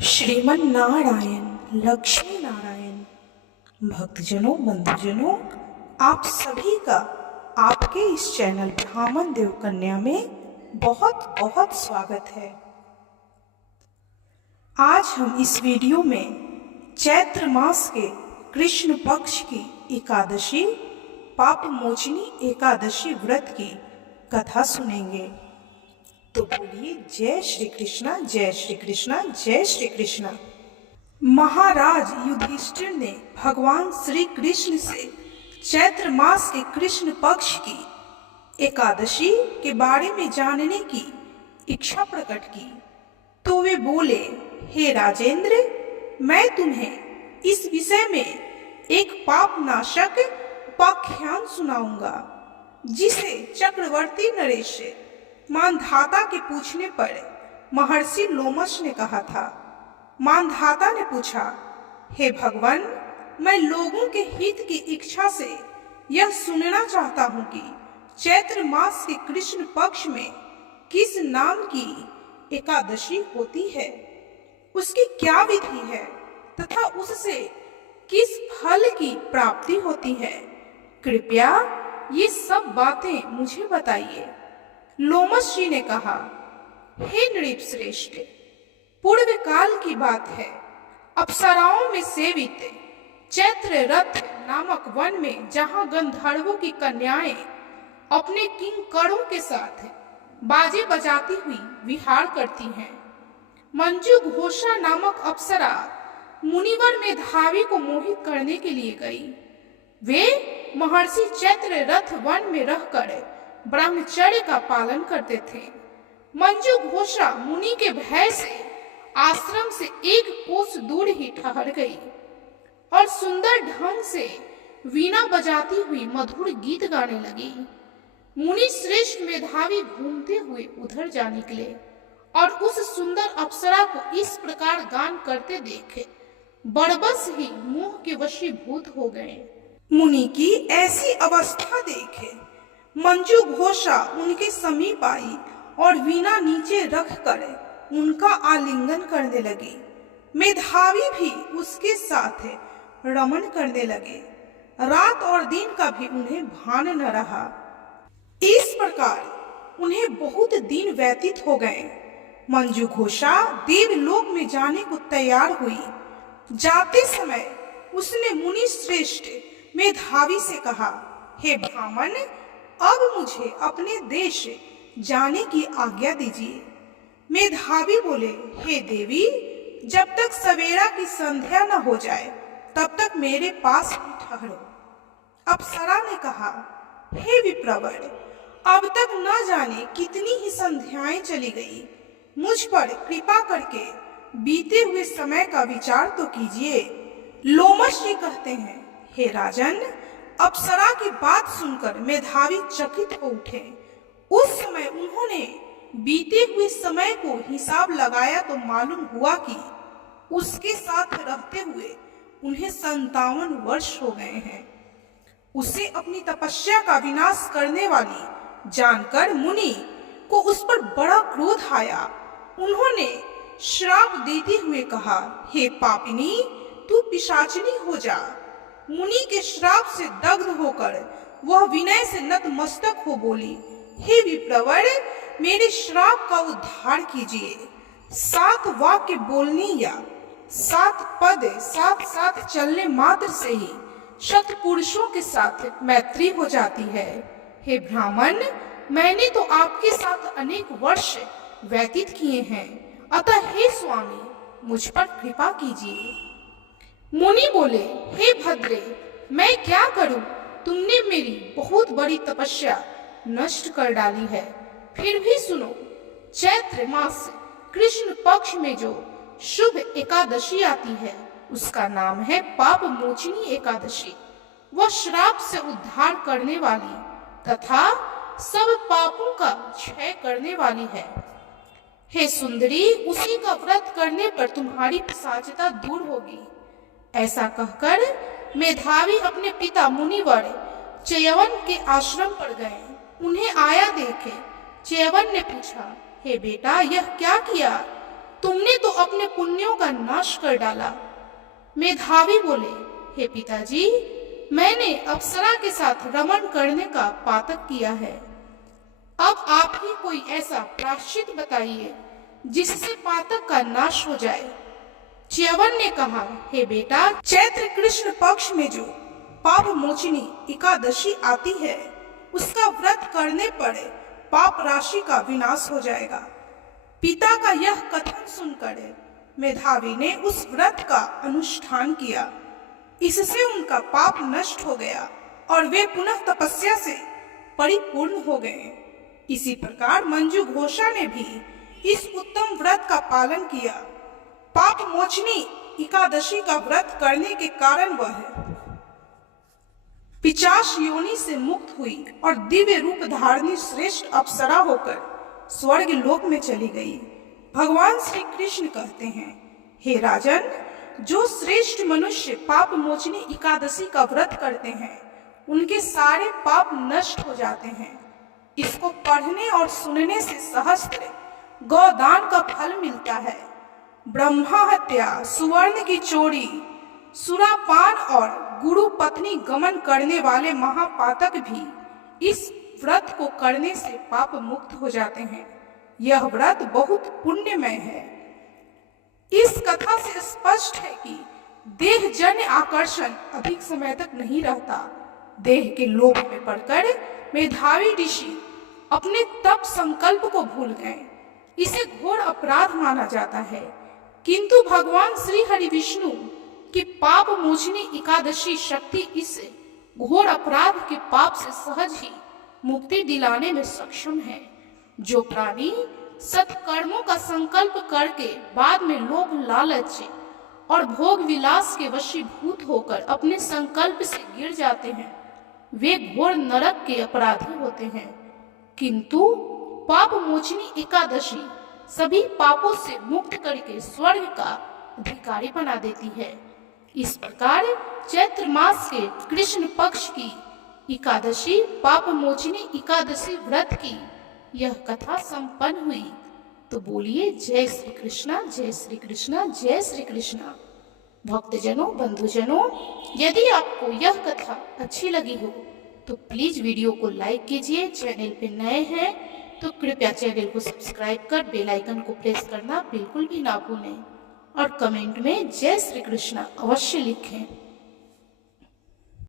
श्रीमन नारायण लक्ष्मी नारायण भक्तजनों बंधुजनों, आप सभी का आपके इस चैनल ब्राह्मण देव कन्या में बहुत बहुत स्वागत है। आज हम इस वीडियो में चैत्र मास के कृष्ण पक्ष की एकादशी पाप मोचनी एकादशी व्रत की कथा सुनेंगे। तो बोलिए जय श्री कृष्णा, जय श्री कृष्णा, जय श्री कृष्णा। महाराज युधिष्ठिर ने भगवान श्री कृष्ण से चैत्र मास के कृष्ण पक्ष की एकादशी के बारे में जानने की इच्छा प्रकट की। तो वे बोले, हे राजेंद्र, मैं तुम्हें इस विषय में एक पाप नाशक उपाख्यान सुनाऊंगा, जिसे चक्रवर्ती नरेश मानधाता के पूछने पर महर्षि लोमश ने कहा था। मानधाता ने पूछा, हे भगवान, मैं लोगों के हित की इच्छा से यह सुनना चाहता हूँ कि चैत्र मास के कृष्ण पक्ष में किस नाम की एकादशी होती है, उसकी क्या विधि है तथा उससे किस फल की प्राप्ति होती है। कृपया ये सब बातें मुझे बताइए। लोमश जी ने कहा, हे नृप श्रेष्ठ, पूर्व काल की बात है। अप्सराओं में सेवित चैत्र रथ नामक वन में, जहां गंधर्वों की कन्याएं अपने किंकरों के साथ बाजे बजाती हुई विहार करती हैं, मंजू घोषा नामक अप्सरा मुनिवर मेधावी को मोहित करने के लिए गई। वे महर्षि चैत्र रथ वन में रहकर ब्रह्मचर्य का पालन करते थे। मंजू घोषा मुनि के भय से आश्रम से एक कोस दूर ही ठहर गई और सुंदर ढंग से वीणा बजाती हुई मधुर गीत गाने लगी। मुनि श्रेष्ठ मेधावी घूमते हुए उधर जा निकले और उस सुंदर अप्सरा को इस प्रकार गान करते देखे बड़बस ही मोह के वशीभूत हो गए। मुनि की ऐसी अवस्था देखे मंजू घोषा उनके समीप आई और वीणा नीचे रखकर उनका आलिंगन करने लगी। मेधावी भी उसके साथ रमन करने लगे। रात और दिन का भी उन्हें भान न रहा। इस प्रकार उन्हें बहुत दिन व्यतीत हो गए। मंजू घोषा देवलोक में जाने को तैयार हुई। जाते समय उसने मुनि श्रेष्ठ मेधावी से कहा, हे ब्राह्मण, अब मुझे अपने देश जाने की आज्ञा दीजिए। मेधावी बोले, हे देवी, जब तक सवेरा की संध्या न हो जाए तब तक मेरे पास ही ठहरो। अप्सरा ने कहा, हे विप्रवर, अब तक न जाने कितनी ही संध्याएं चली गई। मुझ पर कृपा करके बीते हुए समय का विचार तो कीजिए। लोमश जी कहते हैं, हे राजन, अप्सरा की बात सुनकर मेधावी चकित हो उठे। उस समय उन्होंने बीते हुए समय को हिसाब लगाया तो मालूम हुआ कि उसके साथ रहते हुए उन्हें 57 वर्ष हो गए हैं। उसे अपनी तपस्या का विनाश करने वाली जानकर मुनि को उस पर बड़ा क्रोध आया। उन्होंने श्राप देते हुए कहा, हे पापिनी, तू पिशाचिनी हो जा। मुनि के श्राप से दग्ध होकर वह विनय से नतमस्तक हो बोली, हे विप्रवर, मेरे श्राप का उद्धार कीजिए। 7 वाक्य बोलने या 7 पद साथ साथ चलने मात्र से ही सत्पुरुषों के साथ मैत्री हो जाती है। हे ब्राह्मण, मैंने तो आपके साथ अनेक वर्ष व्यतीत किए हैं, अतः हे स्वामी, मुझ पर कृपा कीजिए। मुनि बोले, हे भद्रे, मैं क्या करूं? तुमने मेरी बहुत बड़ी तपस्या नष्ट कर डाली है। फिर भी सुनो, चैत्र मास कृष्ण पक्ष में जो शुभ एकादशी आती है, उसका नाम है पाप मोचनी एकादशी। वह श्राप से उद्धार करने वाली तथा सब पापों का क्षय करने वाली है। हे सुंदरी, उसी का व्रत करने पर तुम्हारी पिशाचता दूर होगी। ऐसा कहकर मेधावी अपने पिता मुनिवर च्यवन के आश्रम पर गए। उन्हें आया देखे च्यवन ने पूछा, हे बेटा, यह क्या किया? तुमने तो अपने पुण्यों का नाश कर डाला। मेधावी बोले, हे पिताजी, मैंने अप्सरा के साथ रमण करने का पातक किया है। अब आप ही कोई ऐसा प्रायश्चित बताइए जिससे पातक का नाश हो जाए। च्यवन ने कहा, हे बेटा, चैत्र कृष्ण पक्ष में जो पाप मोचनी एकादशी आती है, उसका व्रत करने पर पाप राशि का विनाश हो जाएगा। पिता का यह कथन सुनकर मेधावी ने उस व्रत का अनुष्ठान किया। इससे उनका पाप नष्ट हो गया और वे पुनः तपस्या से परिपूर्ण हो गए। इसी प्रकार मंजू घोषा ने भी इस उत्तम व्रत का पालन किया। पाप मोचनी एकादशी का व्रत करने के कारण वह पिशाच योनि से मुक्त हुई और दिव्य रूप धारणी श्रेष्ठ अप्सरा होकर स्वर्ग लोक में चली गई। भगवान श्री कृष्ण कहते हैं, हे राजन, जो श्रेष्ठ मनुष्य पाप मोचनी एकादशी का व्रत करते हैं, उनके सारे पाप नष्ट हो जाते हैं। इसको पढ़ने और सुनने से सहस्त्र गौदान का फल मिलता है। ब्रह्मा हत्या, सुवर्ण की चोरी, सुरापान और गुरु पत्नी गमन करने वाले महापातक भी इस व्रत को करने से पाप मुक्त हो जाते हैं। यह व्रत बहुत पुण्यमय है। इस कथा से स्पष्ट है कि देह जन्य आकर्षण अधिक समय तक नहीं रहता। देह के लोभ में पड़कर मेधावी ऋषि अपने तप संकल्प को भूल गए। इसे घोर अपराध माना जाता है, किंतु भगवान श्री हरि विष्णु की पाप मोचनी एकादशी शक्ति इस घोर अपराध के पाप से सहज ही मुक्ति दिलाने में सक्षम है। जो प्राणी सत्कर्मों का संकल्प करके बाद में लोभ लालच और भोग विलास के वशीभूत होकर अपने संकल्प से गिर जाते हैं, वे घोर नरक के अपराधी होते हैं। किंतु पाप मोचनी एकादशी सभी पापों से मुक्त करके स्वर्ग का अधिकारी बना देती है। इस प्रकार चैत्र मास के कृष्ण पक्ष की एकादशी पाप मोचनी एकादशी व्रत की यह कथा संपन्न हुई। तो बोलिए जय श्री कृष्णा, जय श्री कृष्णा, जय श्री कृष्णा। भक्तजनों, बंधुजनों, यदि आपको यह कथा अच्छी लगी हो तो प्लीज वीडियो को लाइक कीजिए। चैनल पे नए हैं तो कृपया चैनल को सब्सक्राइब कर बेल आइकन को प्रेस करना बिल्कुल भी ना भूलें और कमेंट में जय श्री कृष्णा अवश्य लिखें।